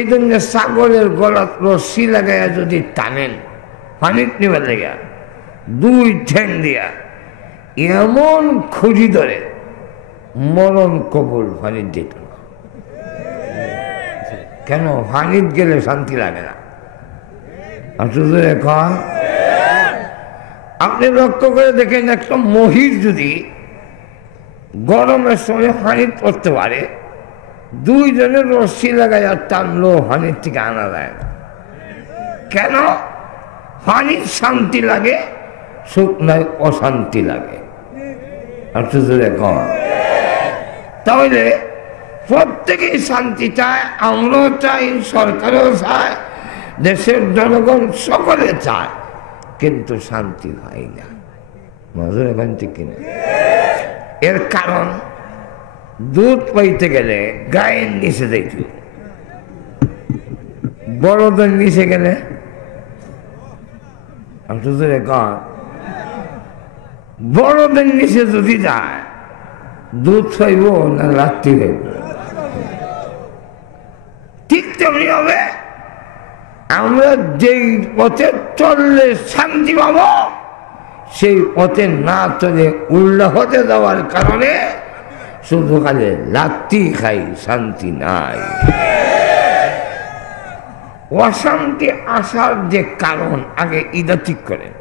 এই জন্য ছাগলের গলাত রশি লাগাইয়া যদি টানেন পানির নিবার লেগা দুই ঠ্যাং দিয়া এমন খুঁজি ধরে মরণ কবুল পানির যেত না। কেন? পানির গেলে শান্তি লাগে না। আপনি লক্ষ্য করে দেখেন, একটা মহিষ যদি গরমের সময় পানি পড়তে পারে, দুইজনের রশি লাগাইয়া টানলো পানির থেকে আনা যায় না। কেন? পানির শান্তি লাগে, শুকনায় অশান্তি লাগে। তাহলে প্রত্যেকেই শান্তি চায়, আমরাও চাই, সরকারও চায়, দেশের জনগণ সকলে চায়, কিন্তু শান্তি হয় না। মজুর এখন ঠিক কিনা? এর কারণ দুধ পাইতে গেলে গায়ের নিচে দেখি, বড়দের নিচে গেলে বড়দের নিচে যদি যায় দুধ পাইব না লাত্তি পাইব? ঠিক তেমনি হবে আমরা যেই পথে চললে শান্তি পাব, সেই পথে না চলে উল্টা হতে যাওয়ার কারণে শুধু খালি লাত্তি খাই, শান্তি নাই। অশান্তি আসার যে কারণ আগে ইদা ঠিক করেন।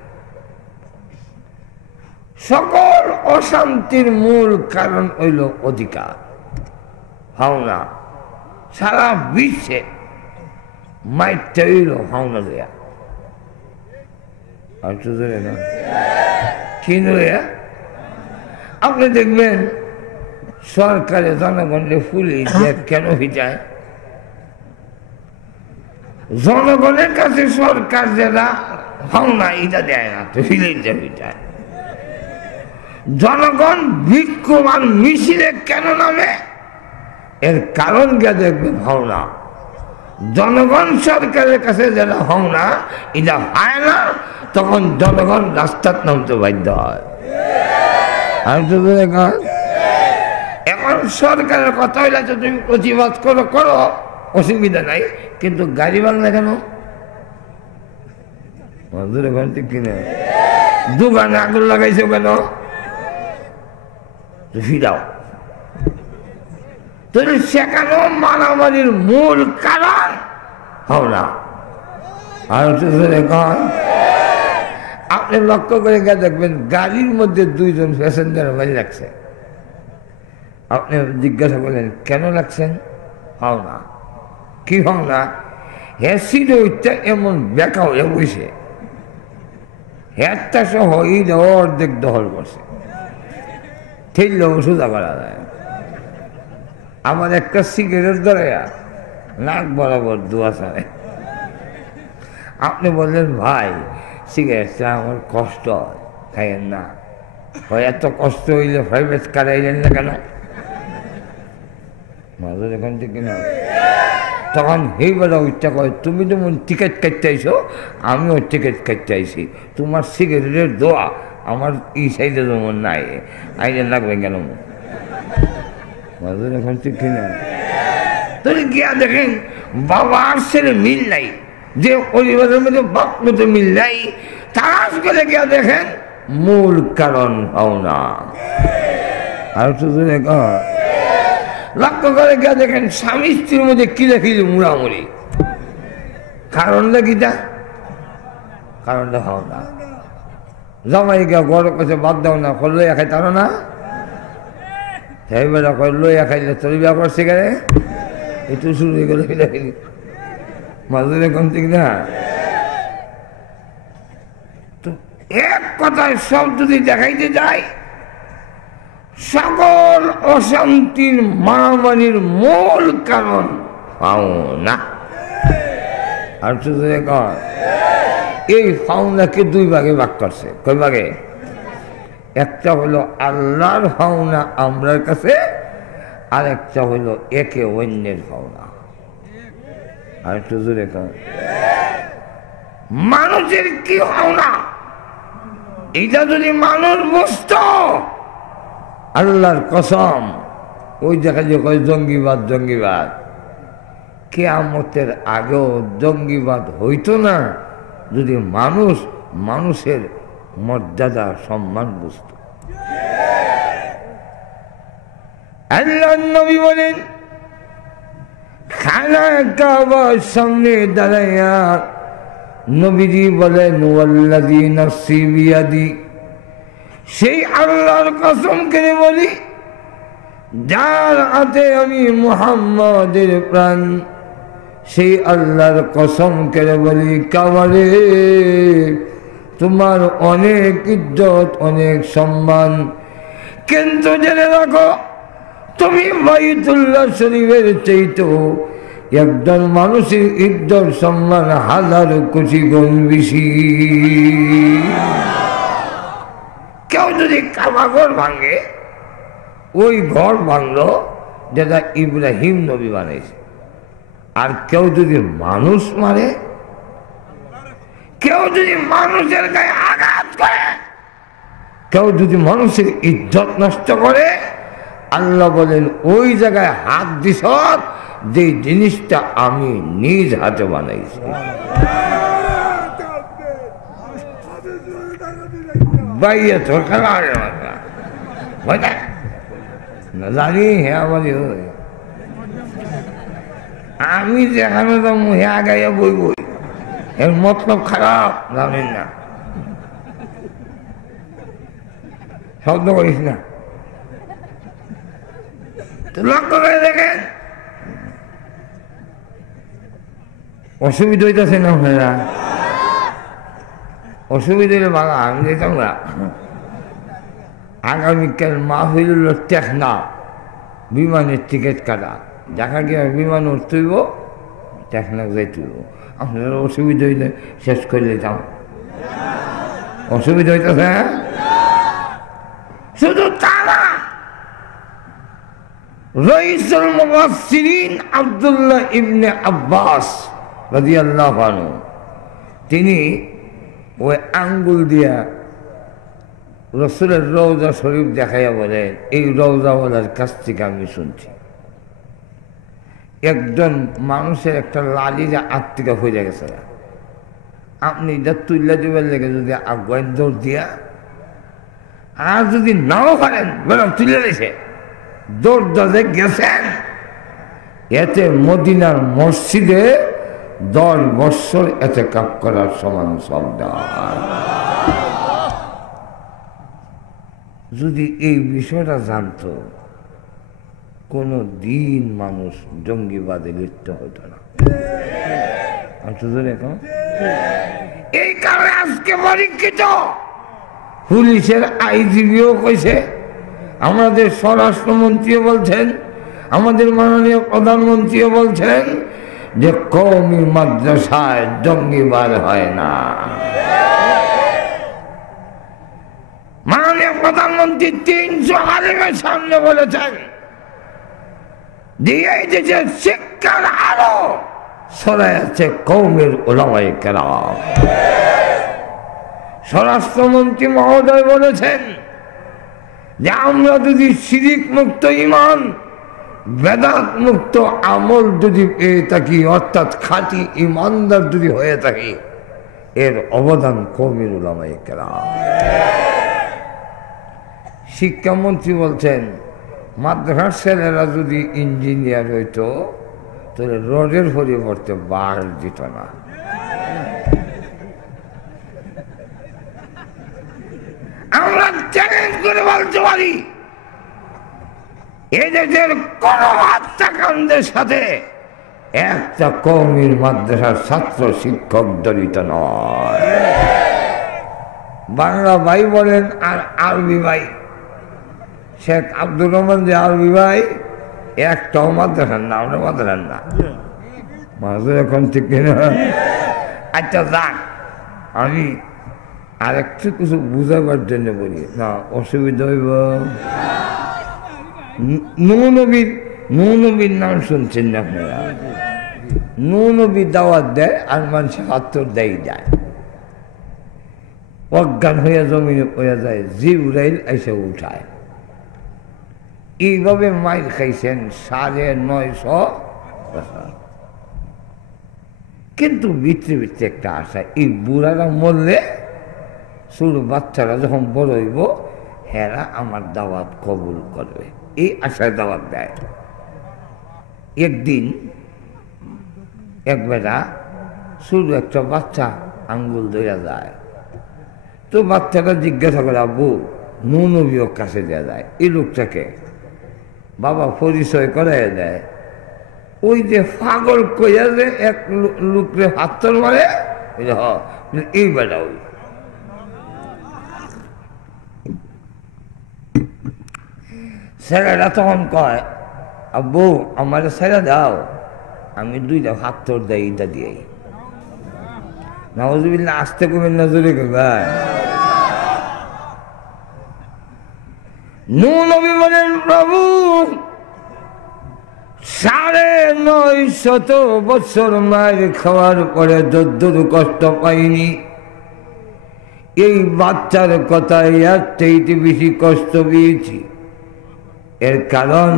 সকল অশান্তির মূল কারণ হইল অধিকার, ভাওনা। সারা বিশ্বে মাইরটা হইল ভাওনা দেয়া। আর তো ধরে না কি নয়া? আপনি দেখবেন সরকারে জনগণকে পুলিশ কেন ভিটায়? জনগণের কাছে সরকার যেটা ভাওনা এটা দেয় না, তো হিলেটা ভিটায়। জনগণ বিক্ষোভান মিছিলে কেন নামে? এর কারণ গিয়ে দেখবে ভাওনা। জনগণ সরকারের কাছে যেটা ভাওনা এটা হয় না, তখন জনগণ রাস্তার নামতে বাধ্য হয়। আর এখন সরকারের কথা হইলে তো তুমি প্রতিবাদ করো, করো, অসুবিধা নাই, কিন্তু গাড়ি বাংলা কেন? কিনে দোকানে আগুন লাগাইছো কেন? ফিরাও। তুমি সেখানে মারামারির মূল কারণ ভাওনা। আর আপনি লক্ষ্য করে গিয়ে দেখবেন গাড়ির মধ্যে দুইজন প্যাসেঞ্জার মারি লাগছে। আপনি জিজ্ঞাসা করলেন কেন লাগছেন? ভাওনা। কি ভাওনা? হ্যাঁ ওইটা এমন বেকা হয়ে বসে, হ্যাঁটা সহ ঈদ অর্ধেক দখল করছে, ঠেললেও সোজা করা যায়। আমার একটা সিগারেট ধরে নাক বরাবর দোয়া ছাড়ে। আপনি বললেন ভাই সিগারেটটা আমার কষ্ট হয়, খাইয়েন না। হয় এত কষ্ট হইলে প্রাইভেট কারাইলেন না কেন? মাঝে এখান থেকে না, তখন এইবার ইচ্ছা করে তুমি যেমন টিকিট কাটতে আইসো, আমিও টিকিট কাটতে আইসি। তোমার সিগারেটের দোয়া আমার এই সাইডে যেমন নাই, আইনে লাগবে কেন? মাঝে এখন ঠিক কিনা? তুমি গিয়া দেখেন বাবার ছেলে মিল নাই, যে পরিবারের মধ্যে বাপ মতো মিল নাই, তারাস করে গিয়া দেখেন মূল কারণ ভাওনা। আর তো লক্ষ্য করে গিয়া দেখেন স্বামী স্ত্রীর মধ্যে কিলাকিলি মুড়ামুড়ি, কারণটা কিটা? কারণটা ভাওনা। জামাই গিয়া গড় কাছে বাদ দাও না, লইয়া খাই তারো না, সেইবেলা কয় লইয়া খাইলে তোর বিয়া করছে গেলে একটু শুরু হয়ে গেল কিলাকিলি। মাঝে কম ঠিক না? তো এক কথায় সব যদি দেখাইতে যায়, সকল অশান্তির মারামারির মূল কারণ পাওনা। আর এই পাওনাকে দুই ভাগে ভাগ করছে। কয় ভাগে? একটা হলো আল্লাহর পাওনা আমরার কাছে, আর একটা হলো একে অন্যের পাওনা। আর একটু জোরে কয় মানুষের কি পাওনা, এটা যদি মানুষ বুঝত, আল্লাহর কসম, ওই দেখা যে কয় জঙ্গিবাদ জঙ্গিবাদ, কিয়ামতের আগেও জঙ্গিবাদ হইতো না যদি মানুষ মানুষের মর্যাদা সম্মান বুঝত। আল্লাহর নবী বলেন, খানা কাবার সামনে দাঁড়াইয়া নবীজি বলেন, ওয়াল্লাযী নাফসি বিয়াদি, সেই আল্লাহর কসম করে বলি যার হাতে আমি মুহাম্মদের প্রাণ, সেই আল্লাহর কসম করে বলি কাবারে তোমার অনেক ইজ্জত অনেক সম্মান, কিন্তু জেনে রাখো তুমি বাইতুল্লাহ শরীফের চাইতো একজন মানুষের ইজ্জত সম্মান 1000 কোটি গুণ বেশি। কেউ যদি কাবা ঘর ভাঙে, ওই ঘর ভাঙলো যেটা ইব্রাহিম নবী বানাইছে। আর কেউ যদি মানুষ মারে, কেউ যদি মানুষের গায়ে আঘাত করে, কেউ যদি মানুষের ইজ্জত নষ্ট করে, আল্লাহ বলেন ওই জায়গায় হাত দিস যে জিনিসটা আমি নিজ হাতে বানাইছি। বাইরে তো খেলা না জানি হে আমারই হয়, আমি যেখানে তো মুহে আগাইয়া বই বই, এর মতলব খারাপ জানেন না, শব্দ করিস না। তো লক্ষ্য করে দেখেন অসুবিধা হইতেছে না আপনারা? অসুবিধা হলে বাবা আমি যেতাম না। আগামীকাল মাহফিল টেকনা বিমানের টিকিট কাটা, দেখা গিয়ে বিমান উঠতেইব, টেকনা যাইতেইব। আপনারা অসুবিধা হইলে শেষ করে দিতাম। অসুবিধা হইতেছে শুধু তা না, রাইসুল মুফাসসিরিন আব্দুল্লাহ ইবনে আব্বাস রাদিয়াল্লাহু আনহু তিনি ওই আঙ্গুল দিয়া রাসূলের রওজা শরীফ দেখাইয়া বলেন, এই রওজাওয়ালার কাছ থেকে আমি শুনছি একজন মানুষের একটা লালিজা আত্মিকা হয়ে গেছে, আপনি এটা তুল্লা দিবার লেগে যদি আগুয়ার দৌড় দিয়া, আর যদি নাও পারেন বললাম তুলে দিয়েছে, দৌড় দৌড়ে গেছেন, এতে মদিনার মসজিদে 10 বছর এতে কাপ করার সমান শব্দ। যদি এই বিষয়টা জানতো, কোনো দিন মানুষ জঙ্গিবাদে লিপ্ত হতো না। এই কারণে আজকে পরীক্ষিত পুলিশের আইজিবিও কইছে, আমাদের স্বরাষ্ট্রমন্ত্রীও বলছেন, আমাদের মাননীয় প্রধানমন্ত্রীও বলছেন যে কওমি মাদ্রাসায় জঙ্গিবাদ হয় না। মাননীয় প্রধানমন্ত্রী 300 আলেমের সামনে বলেছেন যে এই দেশের শিক্ষার আলো ছড়ায় আছে কওমের উলামায়ে কেরাম। স্বরাষ্ট্রমন্ত্রী মহোদয় বলেছেন যে আমরা যদি শিরিক মুক্ত ঈমান, বেদাত মুক্ত আমল যদি পেয়ে থাকি, অর্থাৎ খাঁটি ঈমানদার যদি হয়ে থাকি, এর অবদান কওমের উলামায়ে কেরাম। শিক্ষামন্ত্রী বলছেন মাদ্রাসার ছেলেরা যদি ইঞ্জিনিয়ার হইতো তাহলে রোডের পরিবর্তে বাস দিত না। আমরা চ্যালেঞ্জ করে বলতে পারি, এদেশের কোন হত্যাকাণ্ডের সাথে একটা কওমের মাদ্রাসার ছাত্র শিক্ষক জড়িত নয়। বাংলা ভাই বলেন আর আরবি ভাই, শেখ আব্দুর রহমান যে আরবি ভাই, একটাও মাদ্রাসার না, আমরা মাদ্রাসার না। মাদ্রাসা এখন ঠিক কিনা? আচ্ছা যাক, আমি আরেকটু কিছু বুঝাবার জন্য বলি না, অসুবিধা হইব। নূনবীর নাম শুনছেন না আপনারা? নূনবী দাওয়াত দেয় আর মানুষের হাতর দেয় যায়, অজ্ঞান হইয়া জমিনে পড়ে যায়, জিবরাইল এসে উঠায়। এইভাবে মাইর খাইছেন 950 বছর। কিন্তু ভিতরে ভিতরে একটা আশা, এই বুড়ারা মরলে ছোট বাচ্চারা যখন বড় হইব হেরা আমার দাওয়াত কবুল করবে, এই আশায় দাওয়াত দেয়। একদিন এক বেটা শুধু একটা বাচ্চা আঙ্গুল ধরে যায়, তো বাচ্চাটা জিজ্ঞাসা করে, আব্বু নবীর কাছে দেওয়া যায়, এই লোকটাকে বাবা পরিচয় করাই দেয়। ওই যে পাগল কইয়া যে এক লোকরে হাতর মারে, এই বেটা ওই। ছেলেরা তখন কয়, আব্বু আমার ছেড়ে দাও, আমি দুইটা হাতর দেয় এটা দিয়ে। নাউজুবিল্লাহ, আসতে কমেন না, জোরে কইবেন। নবী বলেন, প্রভু ৯৫০ বছর মায়ের খাওয়ার পরে যদ্দুর কষ্ট পাইনি, এই বাচ্চার কথায় এর চাইতে বেশি কষ্ট পেয়েছি। এর কারণ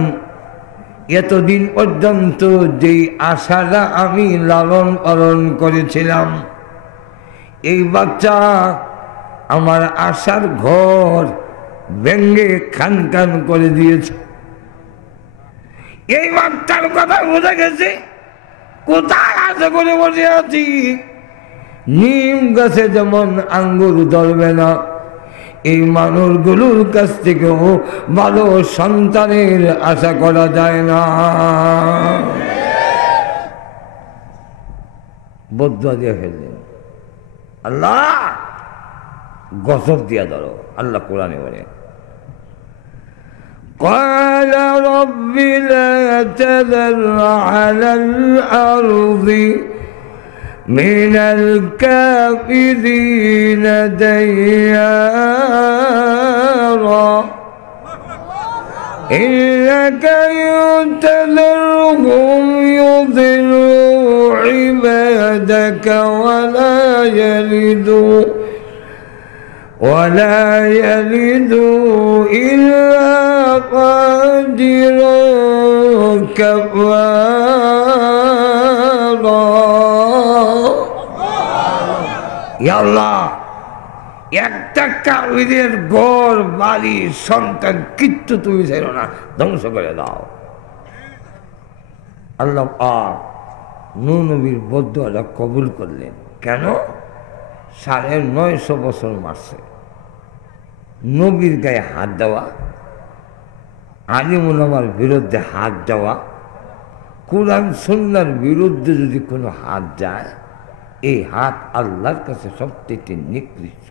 এতদিন পর্যন্ত যেই আশাটা আমি লালন পালন করেছিলাম, এই বাচ্চা আমার আশার ঘর ভেঙ্গে খান খান করে দিয়েছে। এই বাচ্চার কথা বোঝা গেছে কোথায় আশা করে বসে আছি। নিম গাছে যেমন আঙ্গুর ধরবে না, এই মানুষগুলোর কাছ থেকেও ভালো সন্তানের আশা করা যায় না। বদুয়া দিয়ে ফেললেন, আল্লাহ গজব দিয়া ধরো। আল্লাহ কোরআনে বলে, قال رب لا تذر على الأرض من الكافرين ديارا إنك إن تذرهم يضلوا عبادك ولا يلدوا إلا فاجرا كفارا। يا الله, একটা কাফিরের ঘর বাড়ি সন্তান কিচ্ছু তুমি ছিল না, ধ্বংস করে দাও। আল্লাহ নবীর বদুয়াটা কবুল করলেন। কেন? ৯৫০ বছর মারছে। নবীর গায়ে হাত দেওয়া, আলিম উলামার বিরুদ্ধে হাত দেওয়া, কোরআন সুন্নাহর বিরুদ্ধে যদি কোনো হাত যায়, এই হাত আল্লাহর কাছে সবচেয়ে নিকৃষ্ট।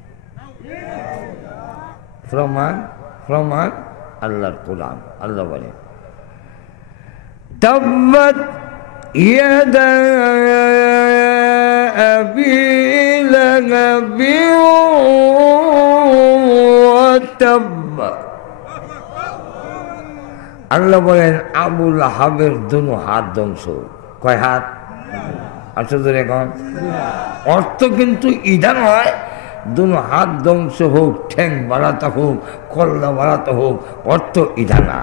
প্রমাণ আল্লাহর কোরআন। আল্লাহ বলে, তাব্বাত ইয়াদা আবি লাহাবি ওয়া তাব্ব। আল্লাহ বলেন, আবু লাহাবের দুনো হাত ধ্বংস। কয় হাত? আচ্ছা ধরে এখন অর্থ কিন্তু ইধা নয়, দুনো হাত ধ্বংস হোক, ঠ্যাং বাড়াতে হোক, কল্লা বাড়াতে হোক, অর্থ ইধা না।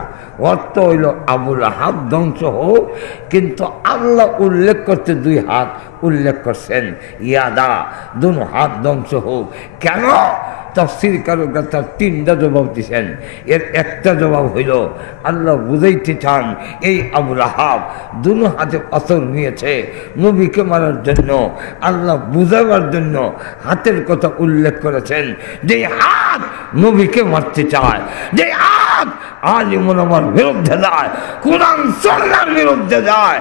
অর্থ হইল আবু লাহাব ধ্বংস হোক, কিন্তু আল্লাহ উল্লেখ করতে দুই হাত উল্লেখ করছেন, ইয়াদা দুনো হাত ধ্বংস হোক। কেন? তাফসীর কারকেরা তার ৩টা জবাব দিচ্ছেন। এর একটা জবাব হইল, আল্লাহ বুঝাইতে চান এই আবু লাহাব দুনো হাতে পাথর নিয়েছে নবীকে মারার জন্য। আল্লাহ বুঝাবার জন্য হাতের কথা উল্লেখ করেছেন, যে হাত নবীকে মারতে চায়, যে হাত আলিম উলামার বিরুদ্ধে যায়, কোরআন সুন্নাহর বিরুদ্ধে যায়,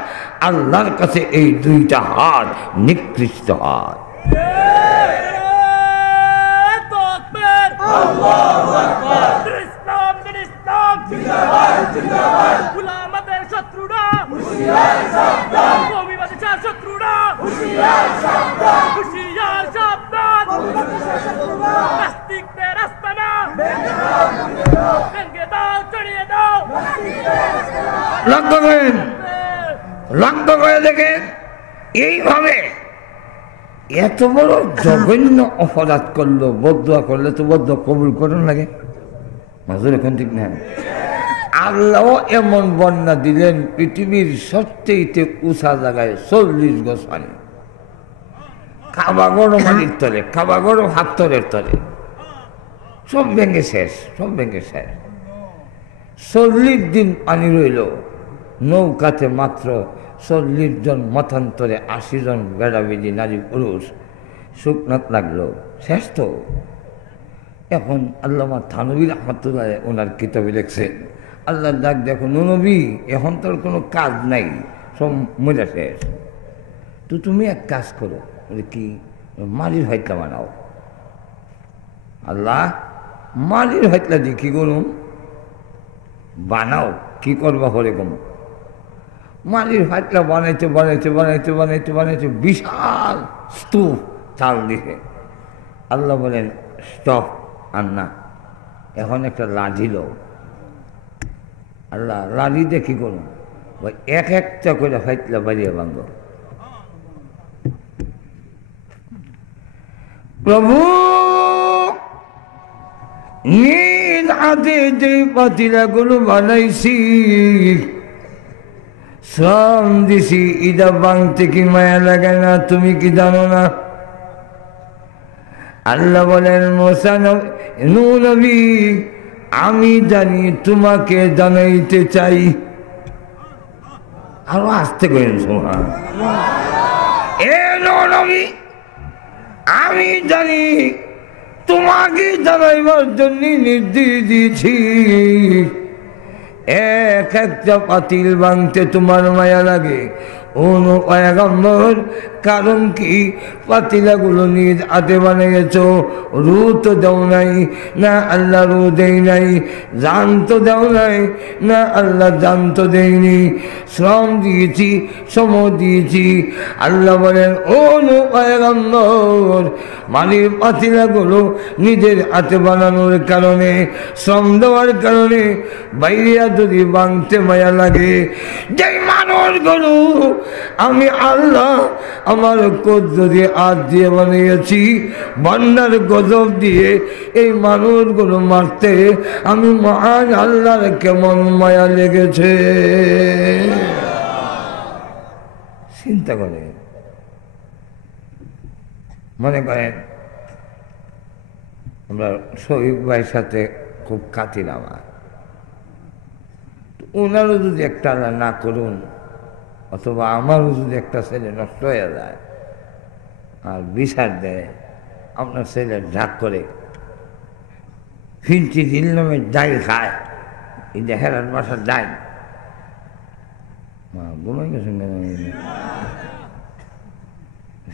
আল্লাহর কাছে এই দুইটা হাত নিকৃষ্ট হাত। আল্লাহু আকবার। ইসলাম জিন্দাবাদ জিন্দাবাদ। গোলামদের শত্রুরা হুঁশিয়ার সাবধান, কওমিবাদী শত্রুরা হুঁশিয়ার সাবধান, হুঁশিয়ার সাবধান। নাস্তিকদের আস্তানা ভেঙে দাও, চড়িয়ে দাও। লক্ষ্য করে দেখেন, এইভাবে এত বড় জঘন্য অপরাধ করলো, বদুয়া করলে তো বদুয়া কবুল করেন লাগে। মাজুর এখন ঠিক না? আল্লাহ এমন বন্যা দিলেন, পৃথিবীর সবচেয়ে উঁচা জায়গায় ৪০ গজ পানি। কাবাগরও মাটির তলে, কাবাগরও হাতরের তলে, সব ভেঙে শেষ, সব ভেঙে শেষ। 40 দিন পানি রইল নৌকাতে, মাত্র 40 জন মতান্তরে 80 জন বেড়াবেড়ি নারী পুরুষ শুকনাত লাগলো, শেষ তো। এখন আল্লামা থানভী রহমাতুল্লাহ ওনার কিতাবে লিখছেন, আল্লাহ ডাক দেখো নবী, এখন তোর কোনো কাজ নাই, সব মজা শেষ, তো তুমি এক কাজ করো, কি মালির হয়তলা বানাও। আল্লাহ মালির হয়তলা দিয়ে কি করুন, বানাও, কি করবা হরে কম। মালির হয়তলা বানাইতে বানাইতে বানাইতে বানাইতে বানাইতে বিশাল স্তূপ চাল দিছে। আল্লাহ বলেন স্টপ, আর না, এখন একটা লাঠি লো। আল্লাহ লাঠিতে কি করুন, এক একটা করে হয়তলা বাড়িয়ে ভাঙব। প্রভু নিজ হাতে যে পাতিলাগুলো বানাইছি, শ্রম দিছি, ইদা ভাঙতে কি মায়া লাগে না, তুমি কি জানো না? আল্লাহ বলেন মুসা নবী, আমি জানি, তোমাকে জানাইতে চাই। আরো আসতে করেন সুবহানাল্লাহ। এ নবী, আমি জানি, তোমাকে জানাইবার জন্য নির্দেশ দিয়েছি। এক একটা পাতিল ভাঙতে তোমার মায়া লাগে, অনু পয়গম্বর, কারণ কি পাতিলাগুলো নিজ হাতে বানিয়েছ, রু তো দেও নাই না, আল্লাহ রু দেই নাই, জান তো দেও নাই না, আল্লাহ জান তো দেয়নি, শ্রম দিয়েছি, সময় দিয়েছি। আল্লাহ বলেন অনু পয়গম্বর, মালির পাতিলাগুলো নিজের হাতে বানানোর কারণে, শ্রম দেওয়ার কারণে বাইরিয়া যদি ভাঙতে মায়া লাগে, যে মানুষগুলো আমি আল্লাহ আমার কুদরতি হাত দিয়ে বানিয়েছি, বন্যার গজব দিয়ে এই মানুষগুলো মারতে আমি মহান আল্লাহর কেমন মায়া লেগেছে। চিন্তা করে, মনে করেন আমরা শহীদ ভাইয়ের সাথে খুব কাতির, আমার ওনারও যদি একটা আল্লাহ না করুন, অথবা আমারও যদি একটা ছেলে নষ্ট হয়ে যায় আর বিচার দেয়, আপনার ছেলে ঝাঁক করে ফিনচি দিল নামে ডাইল খায়, এই যে হেরার বাসার ডাইল, ঘুমাই গেছেন কেন?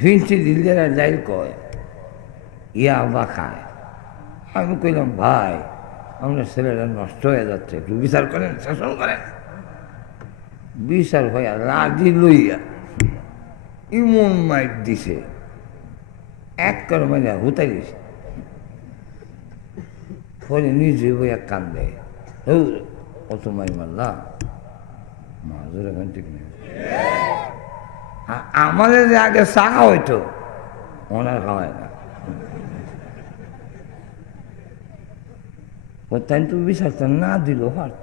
ফিনচি দিল যারা ডাইল কয়, ইয়া বা খায়। আমি কইলাম ভাই, আপনার ছেলেটা নষ্ট হয়ে যাচ্ছে, একটু বিচার করেন, শাসন করেন। বিচার হইয়া লাঠি লইয়া ইমন মাইট দিছে, এক করে মানে হুতাই দিছে, পরে নিজে বইয়া কান্দে, কত মাই মারলা, মাজুর এখন ঠিক নেই। আমাদের যে আগে চা হইতো, ওনার খাওয়ায় না, তাই তো বিচারটা না দিল পারত,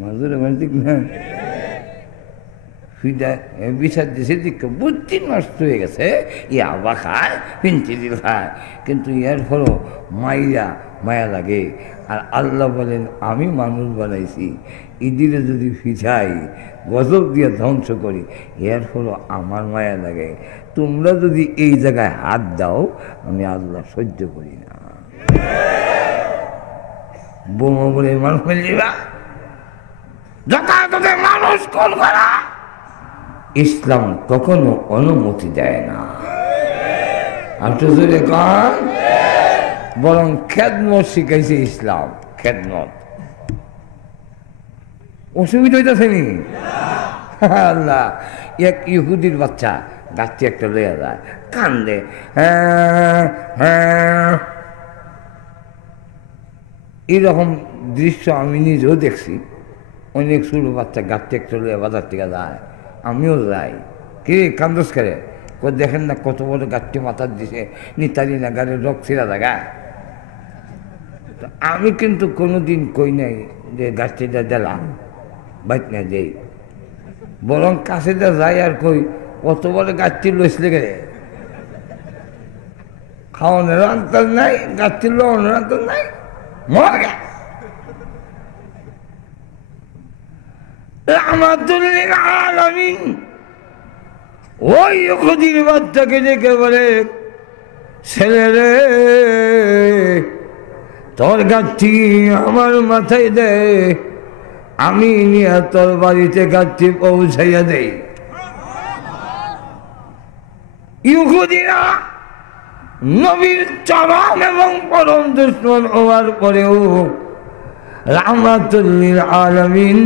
মাজুর এখন ঠিক না। বিচার দিছে দিকে বুদ্ধি নষ্ট হয়ে গেছে, ইয়া বা খায়, পিঞ্চি দিল খায়, কিন্তু ইয়ার ফলও মাইয়া মায়া লাগে। আর আল্লাহ বলেন আমি মানুষ বানাইছি, ইদিরে যদি ফিছাই, গজব দিয়ে ধ্বংস করি, এর ফলও আমার মায়া লাগে। তোমরা যদি এই জায়গায় হাত দাও, আমি আল্লাহ সহ্য করি না। বোমা বলে মানুষ ফেললিবা, যথাযথ মানুষ কোন করা ইসলাম কখনো অনুমতি দেয় না। আর তো জোরে কন, বরং খেদমত শিখাইছে ইসলাম, খেদমত। অসুবিধা হইতেছে নি? আল্লাহ, এক ইহুদির বাচ্চা গাছটি একটা লইয়া যায়, কান্দে, এইরকম দৃশ্য আমি নিজেও দেখছি। অনেক ছোট বাচ্চা গাছটি একটা লইয়া বাজার থেকে যায়, আমিও যাই। কে কান্দস করে? দেখেন না কত বড় গাছটি মাথার দিছে, নিতারি না গাড়ির রক ছিঁড়া জায়গা। আমি কিন্তু কোনোদিন কই নাই যে গাছটিটা দিলাম বাইক না দেই, বরং কাছে যা যাই আর কই কত বড় গাছটি লইসলে গেলে খাওয়ানোর অন্তর নাই, গাছটি লোনের অন্তর নাই, মর গে রাহমাতুল্লিল আলামিন। ওই ইহুদির বাচ্চাকে ডেকে বলে, ছেলেরে তোর গাছটি আমার মাথায় দে, আমি নিয়ে তোর বাড়িতে গাছটি পৌঁছাইয়া দেই। ইহুদিরা নবীর চরম এবং পরম দুশমন হওয়ার পরেও রাহমাতুল্লিল আলামিন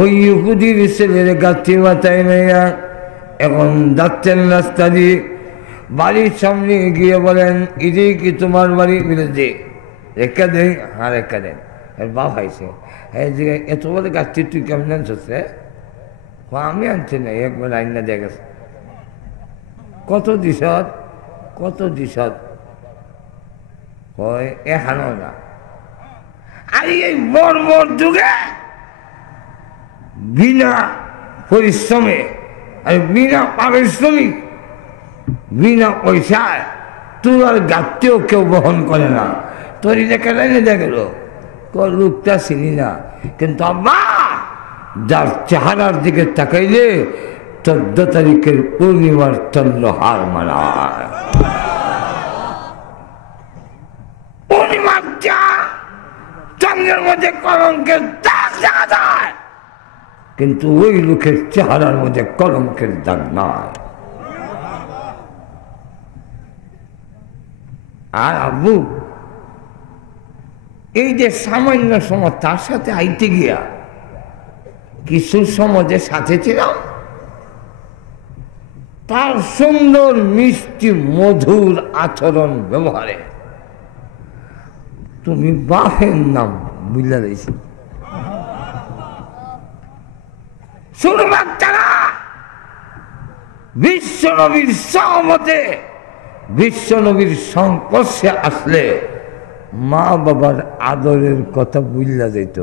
ওই ইহুদির ছেলের গাছটি মাথায় নেয়া এখন যাচ্ছেন রাস্তা দিয়ে, বাড়ির সামনে গিয়ে বলেন, এটাই কি তোমার বাড়ি? বিরুদ্ধে রেখা দেন। হ্যাঁ রেখা দেন। এর বাপ হাইছে, হ্যাঁ যে এত বলে গাছটি তুই কেমন আনছিস রে? আমি আনছি না, একবার আইনা দিয়ে গেছে। কত দিশত, কত দিশত হয় এ হানো না। আর এই বড় বড় যুগে বিনা পরিশ্রমে আর বিনা পারিশ্রমিক বিনা পয়সায় তুলার গাছটিও কেউ বহন করে না। তরি দেখা লাইনে দেখা গেল লোকটা চিনি না, কিন্তু আব্বা যার চেহারার দিকে তাকাইলে 14 তারিখের পূর্ণিমার চন্দ্র হার মানায়। পূর্ণিমার চন্দ্রের মধ্যে কলঙ্কের দাগ দেখা যায়, কিন্তু ওই লোকের চেহারার মধ্যে কলঙ্কের দাগ নাই। আর আব্বু এই যে সামান্য সময় তার সাথে আইতে গিয়া কিছু সমাজের সাথে ছিলাম, তার সুন্দর মিষ্টি মধুর আচরণ ব্যবহারে তুমি বাপের নাম বুঝলা দিয়েছি। ছোট বাচ্চারা বিশ্ব নবীর সহমতে বিশ্ব নবীর সংস্পর্শে আসলে মা বাবার আদরের কথা বুঝলা যেত।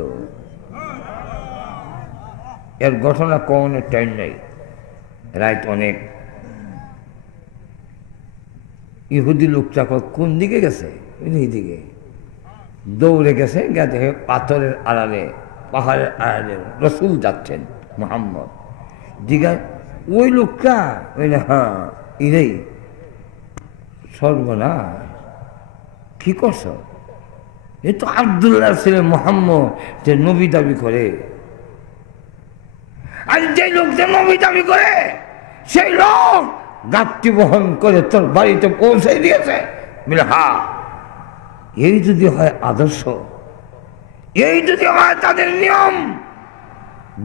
এর ঘটনা কোনো টাইম নেই, রাত অনেক। ইহুদি লোকটা কোন দিকে গেছে? এইদিকে দৌড়ে গেছে, গেছে পাথরের আড়ালে, পাহাড়ের আড়ালে রসুল যাচ্ছেন মুহাম্মদ। দিঘায় ওই লোকটা ওই না, হ্যাঁ ইরেই সর্বনাশ, কি করছ? এ তো আব্দুল্লাহ ছেলে মুহাম্মদ, যে নবী দাবি করে। আর যে লোক যে নবী দাবি করে সেই লোক গাছটি বহন করে তোর বাড়িতে পৌঁছে দিয়েছে। বলে হ্যাঁ, এই যদি হয় আদর্শ, এই যদি হয় তাদের নিয়ম।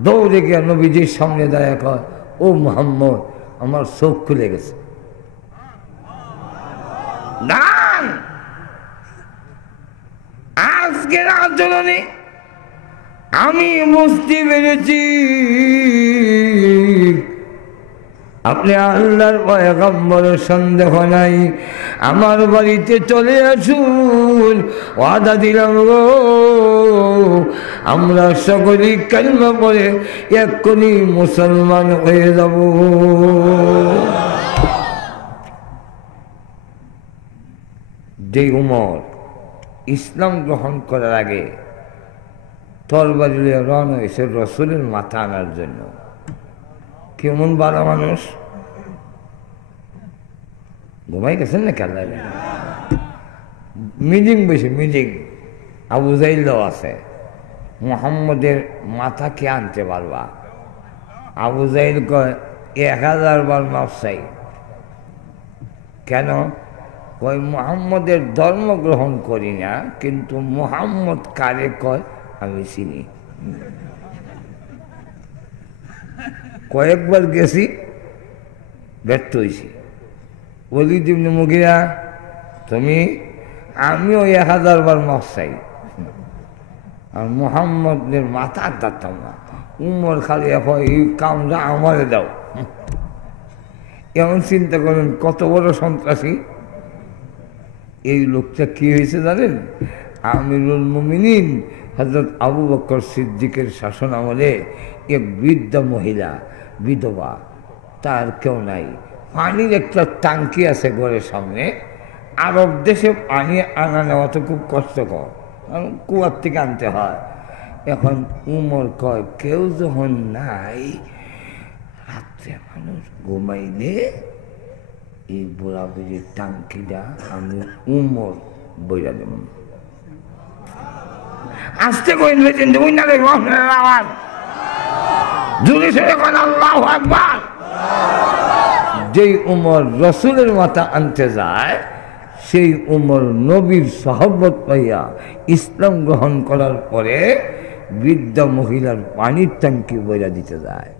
দৌড়ে গিয়ে নবীজির সামনে দাঁড়ায় কয়, ও মুহাম্মদ, আমার চোখ খুলে গেছে। দান আজকের আচরণে আমি বুঝতে পেরেছি আপনি আল্লাহর পয়গম্বর, সন্দেহ নাই। আমার বাড়িতে চলে আসুন, ওয়াদা দিলাম গো, আমরা সকলেই কালিমা পড়ে এক্ষুনি মুসলমান হয়ে যাব। যে উমর ইসলাম গ্রহণ করার আগে তরবারি রওনা হয়েছে রসুলের মাথা আনার জন্য। কেমন ভালো মানুষ, ঘুমাই গেছেন না খেলা মিটিং বসে, মিটিং আবু জাইলও আছে। মুহাম্মদের মাথা কে আনতে পারবা? আবু জাইল কয় 1000 বার মাফ চাই। কেন? কয় মুহাম্মদের ধর্ম গ্রহণ করি না, কিন্তু মুহাম্মদ কারে কয় আমি চিনি। কয়েকবার গেছি, ব্যর্থ হয়েছি। ওয়ালিদ ইবনে মুগিরা, তুমি আমিও 1000 বার মাফ চাই, আর মুহাম্মদের মাথা ধরতাম না। উমর খালি এই কামটা আমারে দাও। এমন চিন্তা করেন কত বড় সন্ত্রাসী। এই লোকটা কি হয়েছে জানেন? আমিরুল মুমিনিন হযরত আবু বকর সিদ্দিকের শাসন আমলে এক বৃদ্ধা মহিলা, বিধবা, তার কেউ নাই। পানির একটা টাঙ্কি আছে ঘরের সামনে। আরব দেশে পানি আনা নেওয়া তো খুব কষ্টকর, কারণ কুয়ার থেকে আনতে হয়। এখন উমর কয় কেউ যখন নাই, রাত্রে মানুষ ঘুমাইলে এই বুড়া বুড়ির টাঙ্কিটা আমি উমর বইরা দেব। আসতে কইন বেচেন ওই না দেখব আওয়াজ জুড়ে সরে কোন আল্লাহু আকবার। যেই উমর রসুলের মাথা আনতে যায়, সেই উমর নবীর সহবত পাইয়া ইসলাম গ্রহণ করার পরে বৃদ্ধা মহিলার পানির ট্যাঙ্কি বইরা দিতে যায়।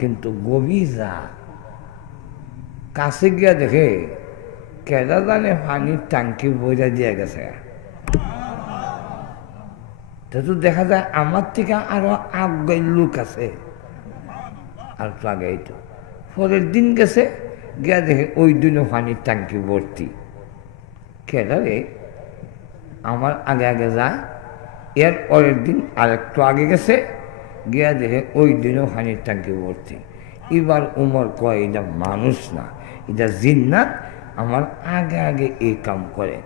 কিন্তু গভীরা কাছে গিয়া দেখে কেডা জানে পানির ট্যাঙ্কি বইরা দিয়ে গেছে। তো দেখা যায় আমার থেকে আরো আগে লোক আছে, আর তো আগে তো পরের দিন গেছে, গিয়া দেখে ওই দিনও পানির ট্যাঙ্কি ভর্তি। কেডা রে, আমার আগে আগে যায়, এর পরের দিন আর একটু আগে গেছে, গিয়া দেখে ওই দিনও পানির ট্যাঙ্কি ভর্তি। এবার উমর কয় এটা মানুষ না, এটা জিন্নাত, আমার আগে আগে এই কাম করে।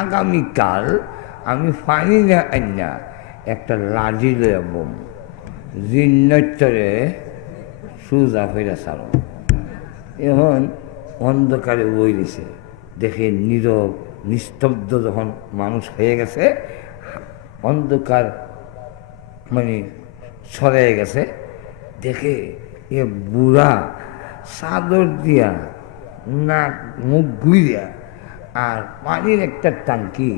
আগামীকাল আমি পানি না আইনা একটা লাঠি লইয়া বম জিন্নাতরে সুজা হইয়া সারো। এখন অন্ধকারে বই দিছে, দেখে নীরব নিস্তব্ধ যখন মানুষ হয়ে গেছে, অন্ধকার মানে ছড়িয়ে গেছে, দেখে এ বুড়া চাদর দিয়া নাক মুখ গুইয়া আর পানির একটা টাঙ্কি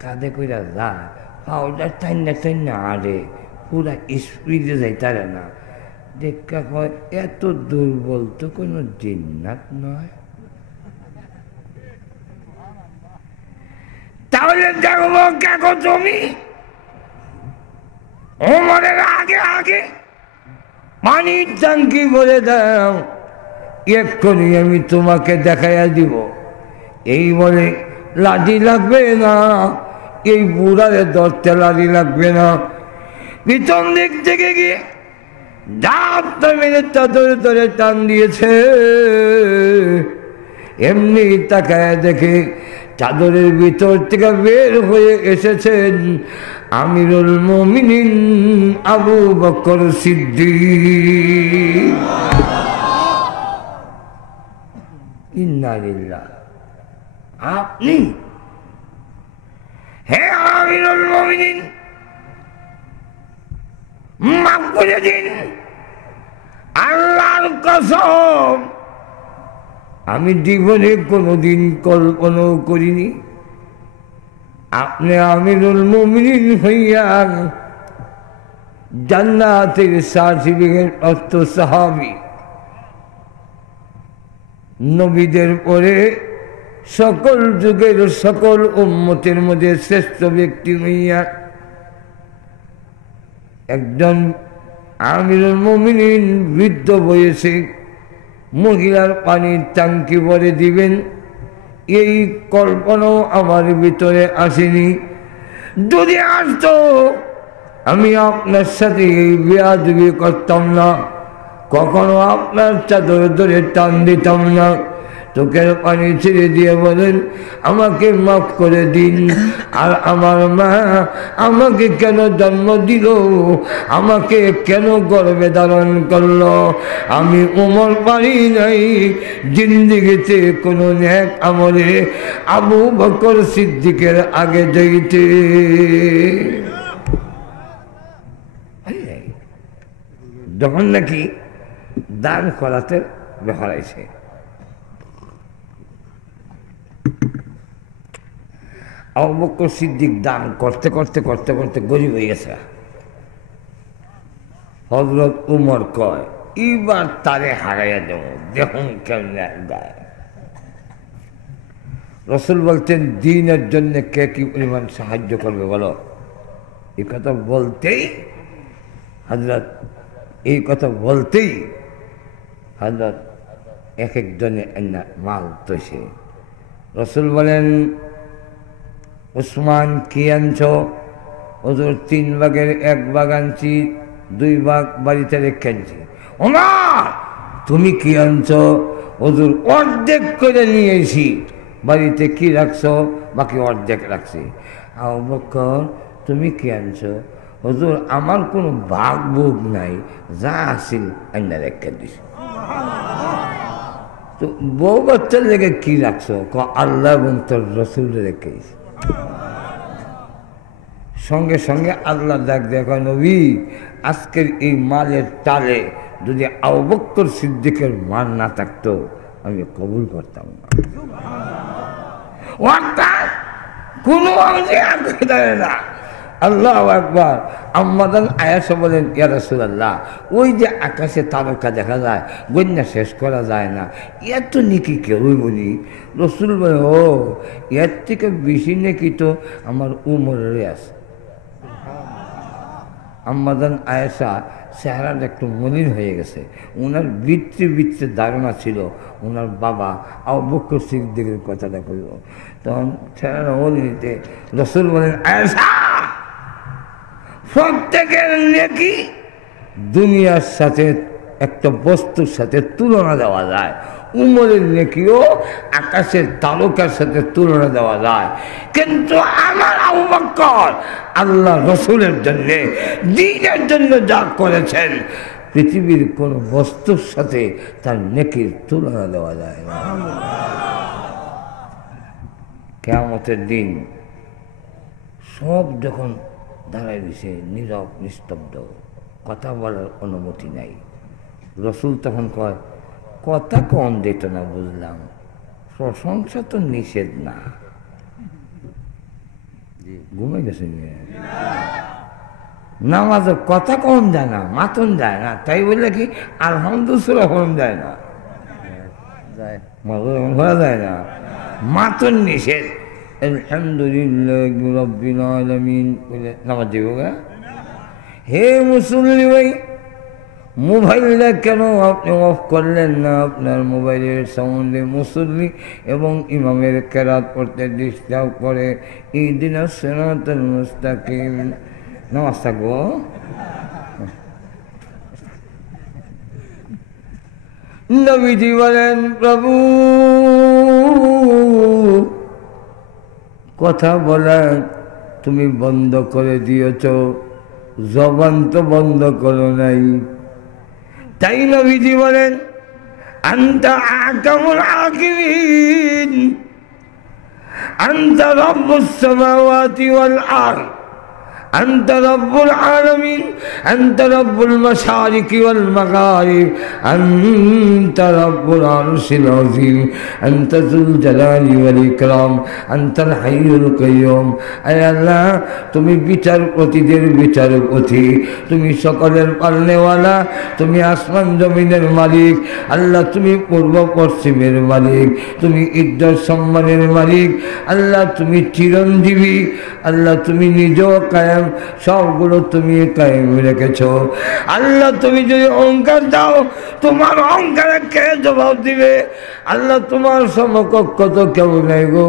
কাঁধে কইরা যায়, পাউডার টাইনা টাইনা আরে পুরা স্পিডে যাইতারে না। দেখা কয় এত দুর্বল তো কোনো জিন্নাত নয়। তাহলে দেখবো কেন তুমি ওমরের আগে আগে পানির ট্যাঙ্কি বলে দাও, এক্ষুনি আমি তোমাকে দেখাইয়া দিব। এই বলে লাঠি লাগবে না, এই বুড়ারে ধরতে লাঠি লাগবে না। পিছন দিক থেকে গিয়ে ডাবটা মেরে চাদরে ধরে টান দিয়েছে। এমনি তাকায় দেখে চাদরের ভিতর থেকে বের হয়ে এসেছেন আমিরুল মুমিনিন আবু বকর সিদ্দিক। ইন্না লিল্লাহ। আপনি হে আমিরুল মুমিনিন, মাফ করে দিন, আল্লাহর কসম আমি জীবনে কোনোদিন কল্পনাও করিনি আপনি আমিরুল মুমিনিন হইয়া জান্নাতের সার্টিফিকেট প্রাপ্ত সাহাবী, নবীদের পরে সকল যুগের সকল উম্মতের মধ্যে শ্রেষ্ঠ ব্যক্তি হইয়া একজন আমিরুল মুমিনিন বৃদ্ধ বয়সে মহিলার পানির ট্যাঙ্কি ভরে দিবেন, এই কল্পনাও আমার ভিতরে আসেনি। যদি আসতো আমি আপনার সাথে এই বেয়াদবি করতাম না, কখনো আপনার চাদর ধরে টান দিতাম না। চোখের পানি ছেড়ে দিয়ে বলেন আমাকে মাফ করে দিন, আর আমার মা আমাকে কেন জন্ম দিল, আমাকে কেন গর্ভে ধারণ করলো, আমি ওমর পারি নাই জিন্দিগিতে কোনো নেক আমলে আবু বকর সিদ্দিকের আগে যাইতে। যখন নাকি দান করাতে বেহরাইছে, আবু বকর সিদ্দিক দান করতে করতে করতে করতে গরিব হয়ে গেছে। হযরত উমর কয় এবার তারে হারাইয়া দেব, দেখুন কেমনে গায়। রসুল বলতেন দ্বীনের জন্য কে কি পরিমাণ সাহায্য করবে বলো। এই কথা বলতেই হযরত হযরত এক একজনে মাল তোষে। রসুল বলেন উসমান কি আনছো? হুজুর 3 ভাগের 1 ভাগ আনছি, 2 ভাগ বাড়িতে রেখে আনছি। ওমর তুমি কি আনছো? হুজুর অর্ধেক করে নিয়েছি, বাড়িতে কি রাখছো? বাকি অর্ধেক রাখছি। আবু বকর তুমি কি আনছো? হুজুর আমার কোনো ভাগ ভোগ নাই, যা আসিল আইনা রেখে দিছি। তো বউ বাচ্চার লেগে কি রাখছো? আল্লাহ এবং তোর রসুল রেখেছি। সঙ্গে সঙ্গে আল্লাহ ডাক দেখা, নবী আজকের এই মালের টালে যদি আবু বকর সিদ্দিকের মান না থাকতো আমি কবুল করতাম না। কোনো না। আল্লাহু আকবার। আম্মাদান আয়েশা বলেন, ইয়া রাসূলুল্লাহ, ওই যে আকাশে তারকা দেখা যায়, গণ্যা শেষ করা যায় না, এত নেকি কেউই বলি। রসুল বলে, ও এর থেকে বেশি নেকি তো আমার উমরের আছে। আম্মাদান আয়েশা চেহারাটা একটু মলিন হয়ে গেছে। ওনার বৃত্তে ধারণা ছিল ওনার বাবা আবু বকর সিদ্দিকের কথাটা কইল। তখন চেহারা মলিনিতে রসুল বলেন, আয়েশা প্রত্যেকের নেকি দুনিয়ার সাথে একটা বস্তুর সাথে তুলনা দেওয়া যায়, উমরের নেকিও আকাশের তারকার সাথে তুলনা দেওয়া যায়। কিন্তু আমার আবু বকর আল্লাহ রসুলের জন্য, দ্বীনের জন্য যা করেছেন, পৃথিবীর কোন বস্তুর সাথে তার নেকির তুলনা দেওয়া যায় না। কিয়ামতের দিন সব যখন দাঁড়ায় দিছে, নীরব নিস্তব্ধ, কথা বলার অনুমতি নাই। রসুল তখন কয়, কথা কম দিত না বুঝলাম, প্রশংসা তো নিষেধ না। ঘুমে গেছে নামাজ, কথা কম যায় না, মাতন যায় না, তাই বললে কি আলহামদুলিল্লাহ হরম যায় না, হওয়া যায় না, মাতন নিষেধ। আলহামদুলিল্লাহ রাব্বিল আলামিন বলে নামাজ দিব। হে মুসল্লি ভাই, মোবাইলটা কেন আপনি অফ করলেন না? আপনার মোবাইলের সাউন্ডে মুসল্লি এবং ইমামের কেরাত পড়তে ডিস্টার্ব করে। ইহদিনাস সিরাতাল মুস্তাকিম। নামাজ থাকবো। নবীজি বলেন, প্রভু কথা বলা তুমি বন্ধ করে দিয়েছ, জবান তো বন্ধ করো নাই। তাই নবীজি বলেন, আনতা আহকামুল হাকিমিন, আনতা রাব্বুস সামাওয়াতি ওয়াল আরদ, أنت رب العالمين، أنت رب المشارق والمغارب، أنت رب العرش العظيم، أنت ذو الجلال والإكرام، أنت الحي القيوم। أي الله তুমি বিচারপতিদের বিচারপতি, তুমি সকলের পালনেওয়ালা, তুমি আসমান জমিনের মালিক। আল্লাহ তুমি পূর্ব পশ্চিমের মালিক, তুমি ইজ্জত সম্মানের মালিক। আল্লাহ তুমি চিরঞ্জীবী। আল্লাহ তুমি নিজেও কায়েম, সবগুলো তুমি কায়েম রেখেছ। আল্লাহ তুমি যদি অহংকার দাও, তোমার অহংকারে কে জবাব দিবে? আল্লাহ তোমার সমকক্ষ তো কেউ নেই গো।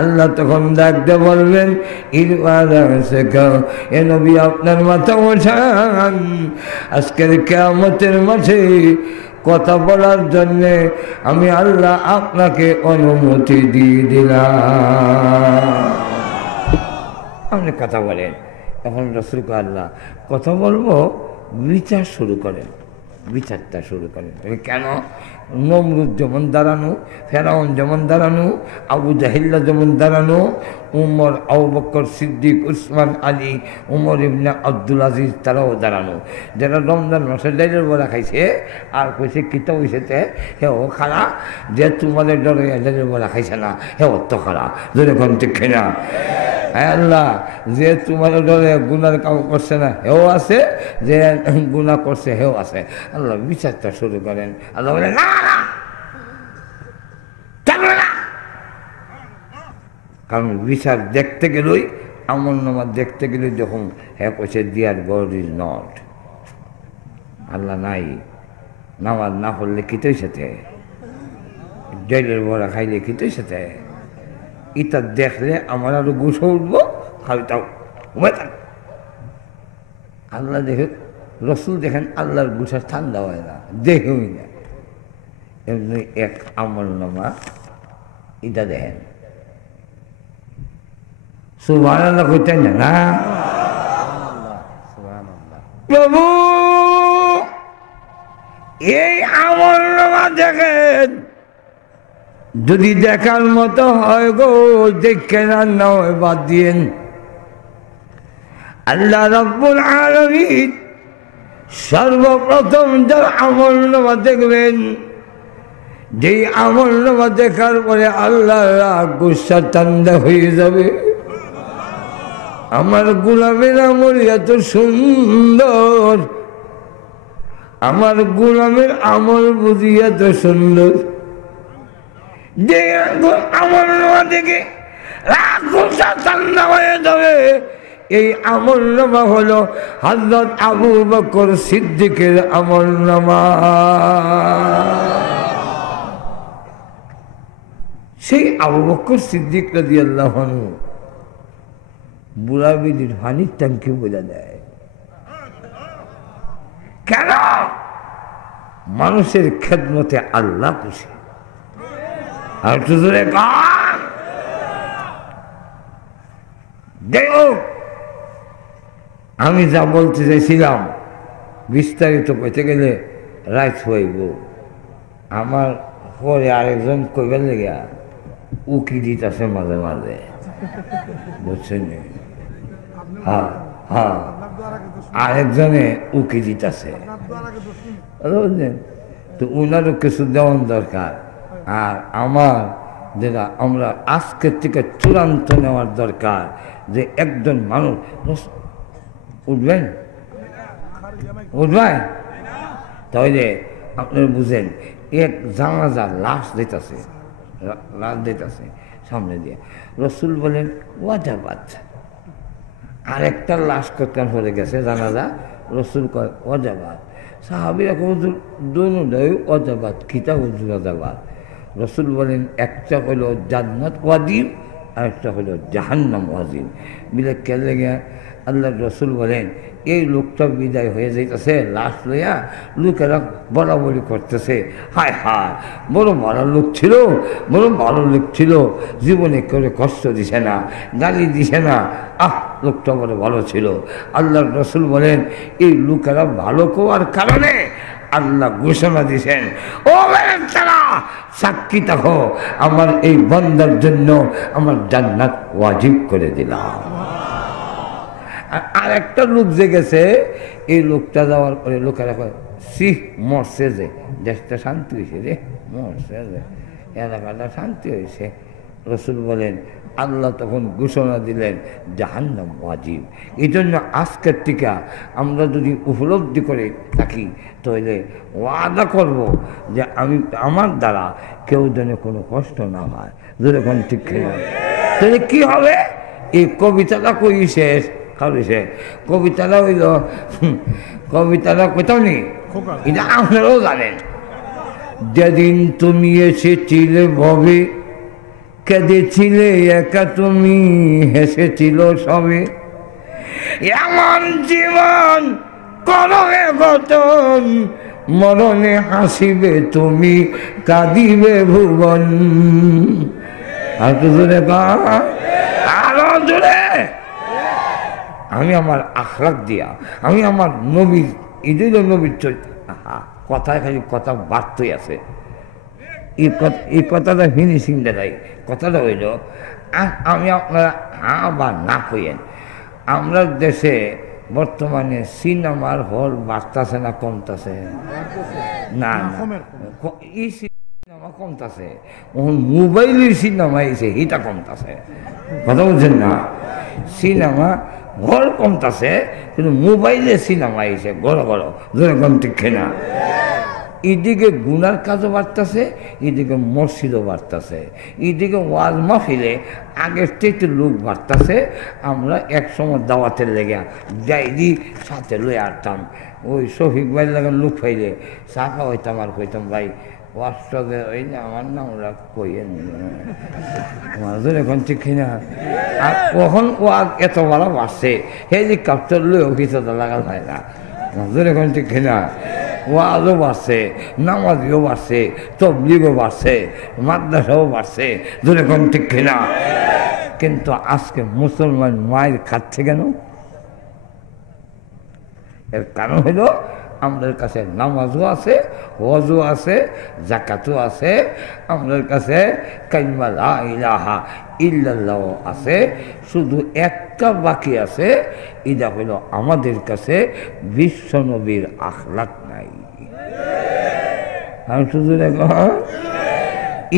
আল্লাহ তখন ডাকতে বলবেন, এ নবী আপনার মাথা ওঠান, আজকের কিয়ামতের মাঠে কথা বলার জন্যে আমি আল্লাহ আপনাকে অনুমতি দিয়ে দিলাম। আপনি কথা বলেন। এখন রসুলকে আল্লাহ কথা বলবো, বিচার শুরু করেন, বিচারটা শুরু করেন। কেন? নমরুদ যেমন দাঁড়ানো, ফেরাউন যেমন দাঁড়ানো, আবু জাহিল্লা যেমন দাঁড়ানো, উমর, আবু বকর সিদ্দিক, উসমান আলী, উমর ইবনে আব্দুল আজিজ তারাও দাঁড়ানো। যারা রমজান মাসে ডাইলের বড়া খাইছে আর কইছে কিতা হইছেতে, হেও খারা। যে তোমাদের ডরে ডাইলের বড়া খাইছে না, হেও তো খারা। যেরকম ঠিক না? হ্যাঁ আল্লাহ, যে তোমার ডরে গুনার কাম করছে না হেও আছে, যে গুনাহ করছে হেও আছে। আল্লাহ বিচারটা শুরু করেন। আল্লাহ বলে, না না, চলবে না। কারণ বিচার দেখতে গেলই, আমল নামা দেখতে গেলে যখন হ্যাঁ কইছে দিয়ার গড ইজ নট, আল্লাহ নাই, নামাজ না পড়লে কিতই সাথে, জেলের বড়া খাইলে কিতই সাথে, এটা দেখলে আমার আরো গুছো উঠবো, খাবি তাও ঘুমাই থাক। আল্লাহ দেখে রসুল দেখেন আল্লাহর গুছা ঠান্ডা হয় না, দেখেই না। এমনি এক আমল নামা এটা দেখেন, সুবহানাল্লাহ কইতেন না প্রভু। এই আমল নামা দেখেন, যদি দেখার মতো হয় গো দেখে না হয় বাদ দিয়েন। আল্লাহ রাব্বুল আলামিন সর্বপ্রথম যার আমল নামা দেখবেন, যেই আমল নামা দেখার পরে আল্লাহর গুসা ঠান্ডা হয়ে যাবে। আমার গোলামের আমল এত সুন্দর, আমার গোলামের আমল বুঝি এত সুন্দর, যে আমল নামা দেখে গুসা ঠান্ডা হয়ে যাবে। এই আমল নামা হলো হযরত আবু বকর সিদ্দিকের আমল নামা। সেই আবু বকর সিদ্দিক রাদিয়াল্লাহু আনহু বুড়া বিলির পানির ট্যাঙ্কি বোঝা দেয় কেন? মানুষের খেদমতে আল্লাহ খুশি। আর তুজরে কান দেখো, আমি যা বলতে চাইছিলাম বিস্তারিত কইতে গেলে রাইট হইব। আমার পরে আরেকজন কইবার লেগে উকি দিতেছে মাঝে মাঝে, বুঝছেন? হ্যাঁ হ্যাঁ, আরেকজনে উকি দিতেছে, বুঝলেন? তো উনারও কিছু দেওয়ার দরকার। আর আমার যেটা আমরা আজকের থেকে চূড়ান্ত নেওয়ার দরকার, যে একজন মানুষ উঠবেন উঠবেন, তাহলে আপনারা বুঝেন এক জানাজার লাশ দিতেছে, লাশ দিতেছে সামনে দিয়ে, রসুল বলেন ওয়াজাবাত। আরেকটা লাশ কতক্ষণ পরে গেছে জানাজা, রসুল কয় ওয়াজাবাত। সাহাবীরা হুজুর দুই ওয়াজাবাত, কিতা হুজুর ওয়াজাবাত? রসুল বলেন একটা হলো জান্নাত ওয়াজিব, আর একটা হলো জাহান্নাম ওয়াজিব। বিলে কে লেগে আল্লাহ রসুল বলেন এই লোকটা বিদায় হয়ে যাইতেছে লাশ লইয়া, লোকেরা বরাবরি করতেছে, হায় হায় বড় ভালো লোক ছিল, বড় ভালো লোক ছিল, জীবনে করে কষ্ট দিছে না, গালি দিছে না, লোকটা বড় ভালো ছিল। আল্লাহ রসুল বলেন এই লোকেরা ভালো কোয়ার কারণে আল্লাহ ঘোষণা দিয়েছেন, ও তারা সাক্ষী থাকো, আমার এই বান্দার জন্য আমার জান্নাত ওয়াজিব করে দিলাম। আর একটা লোক যে গেছে, এই লোকটা যাওয়ার পরে লোকেরা কয় সিহ মরছে, যে দেশটা শান্তি হয়েছে রে, মরছে যে এলাকাটা শান্তি হয়েছে। রসুল বলেন আল্লাহ তখন ঘোষণা দিলেন জাহান্নাম ওয়াজিব। এই জন্য আজকের থেকে আমরা যদি উপলব্ধি করে থাকি, তাহলে ওয়াদা করব যে আমি আমার দ্বারা কেউ যেন কোনো কষ্ট না হয়, যেরকম ঠিক খেয়ে। তাহলে কী হবে? এই কবিতাটা কই শেষ খাওয়াইছে, কবিতাটা হইল, কবিতাটা কোথাও নেই, এটা আপনারাও জানেন। যেদিন তুমি এসেছিলে ভবে, কেঁদেছিলে একা তুমি, হেসেছিল সবে, এমন জীবন করবে গঠন, মরণে হাসিবে তুমি, কাঁদিবে ভুবন। আর তো জোরে আরো জোরে। আমি আমার আখলাক দিয়া, আমি আমার নবীর, ঈদের নবীর কথায় খালি কথা বাড়তেই আছে। এই কথাটা ফিনিশিং দেখাই। কথাটা হইল, আমি আপনারা হ্যাঁ বা না কইয়েন, আমরা দেশে বর্তমানে সিনেমার হল বাড়তেছে না কমতেছে? না এই সিনেমা কমতেছে, মোবাইলের সিনেমা এসে এটা কমতেছে। কথা বলছেন না? সিনেমা ঘর কমতেছে, কিন্তু মোবাইলে সিনেমা এসে গড় গড় যেরকম ঠিক না। এদিকে গুনার কাজও বাড়তেছে, এদিকে মসজিদও বাড়তেছে, এদিকে ওয়াজ মাহফিলে আগের থেকে লোক বাড়তেছে। আমরা একসময় দাওয়াতের লেগে যাইদি সাথে লয়ে আসতাম, ওই শফিক ভাই লাগান লোক পাইলে চা খাওয়াইতাম আর কইতাম ভাই ওয়াজটাতে ওই না আমার না ওরা কইয়েন ওয়াজের এখন ঠিক না। আর কখন ওয়াজ এত বড় বাড়ছে, হেলিকপ্টার লয়ে অফিসে লাগাল হয় না, এখন ঠিক কিনা ওয়াজও বাড়ছে, নামাজিও বাড়ছে, তবলিগও বাড়ছে, মাদ্রাসাও বাড়ছে, যেরকম ঠিক কিনা। কিন্তু আজকে মুসলমান মায়ের খাচ্ছে কেন? এর কারণ হলো আমাদের কাছে নামাজও আছে, ওয়াজও আছে, জাকাতও আছে, আমাদের কাছে কালিমা লা ইলাহা ইল্লাল্লাহ আছে। শুধু একটা বাকি আছে, এটা হলো আমাদের কাছে বিশ্ব নবীর আখলাক নাই। আমি শুধু দেখো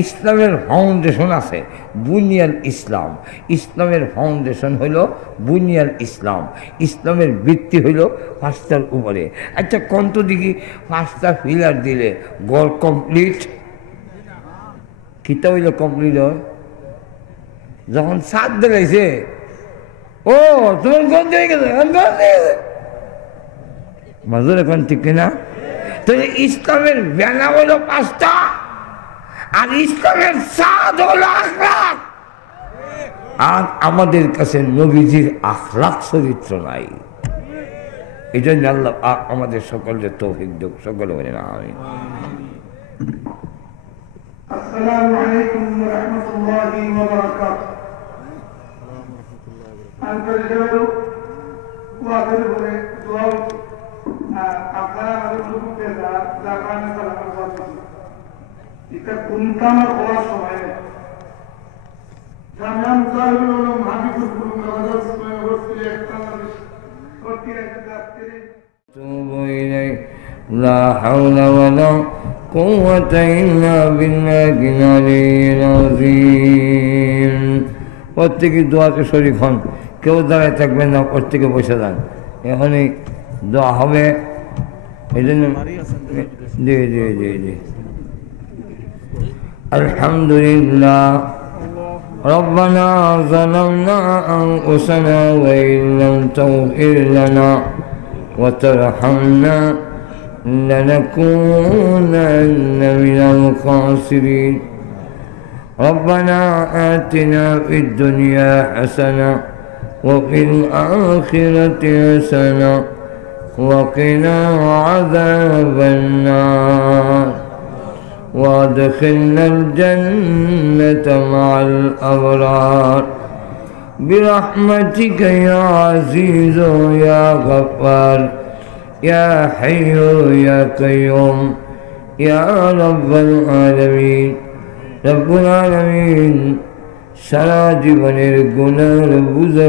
ইসলামের ফাউন্ডেশন আছে, বুনিয়াল ইসলাম। ইসলামের ফাউন্ডেশন হইল বুনিয়াল ইসলাম। ইসলামের ভিত্তি হইল পাঁচটার উপরে। আচ্ছা কন্ত দিকে পাঁচটা পিলার দিলে গড় কমপ্লিট? কিতা হইল কমপ্লিট হয় যখন সাত দিলাইছে। ও তোমার গন্ধ হয়ে গেছে, মাজুর এখন ঠিক কিনা। তাহলে ইসলামের ব্যানা হইল পাঁচটা, আর ইসলামের সাদ হলো আখলাক। আর আমাদের কাছে নবীজির আখলাক চরিত্র নাই। এই জন্য আল্লাহ আমাদের সকলের তৌফিক দেব। সকলে বলেন আমিন। আসসালামু আলাইকুম ওয়া রাহমাতুল্লাহি ওয়া বারাকাতুহু। আন্তর্জাতিক ওয়াদের পরে দোয়া আপনারা আমাদের গ্রুপে জাপানে সালাম করছেন। এটা কোনটার হওয়ার সময় জামিয়া মুজাহিদুল উলুম হাবিবুল উলুম নওয়াজ ইউনিভার্সিটি একটা করতে রাখতে তুবু ইলাই লা হাওলা ওয়ালা কুওয়াতা ইল্লা বিল্লাহিল আলিয়্যিল আযীম। প্রত্যেকে দোয়াতে শরীক হন, কেউ দাঁড়ায় থাকবেন না, প্রত্যেকে বসে যান। এখনই দোয়া হবে। এই জন্য জি জি জি জি আলহামদুলিল্লাহ ربنا ظلمنا أنفسنا وإن لم تغفر لنا وترحمنا لنكونن من الخاسرين ربنا آتنا في الدنيا حسنة وفي الآخرة حسنة وقنا عذاب النار وادخلنا الجنة مع الأبرار برحمتك يا عزيز يا غفار يا حي يا قيوم يا رب العالمين رب العالمين সারা জীবনের গুনার বুঝে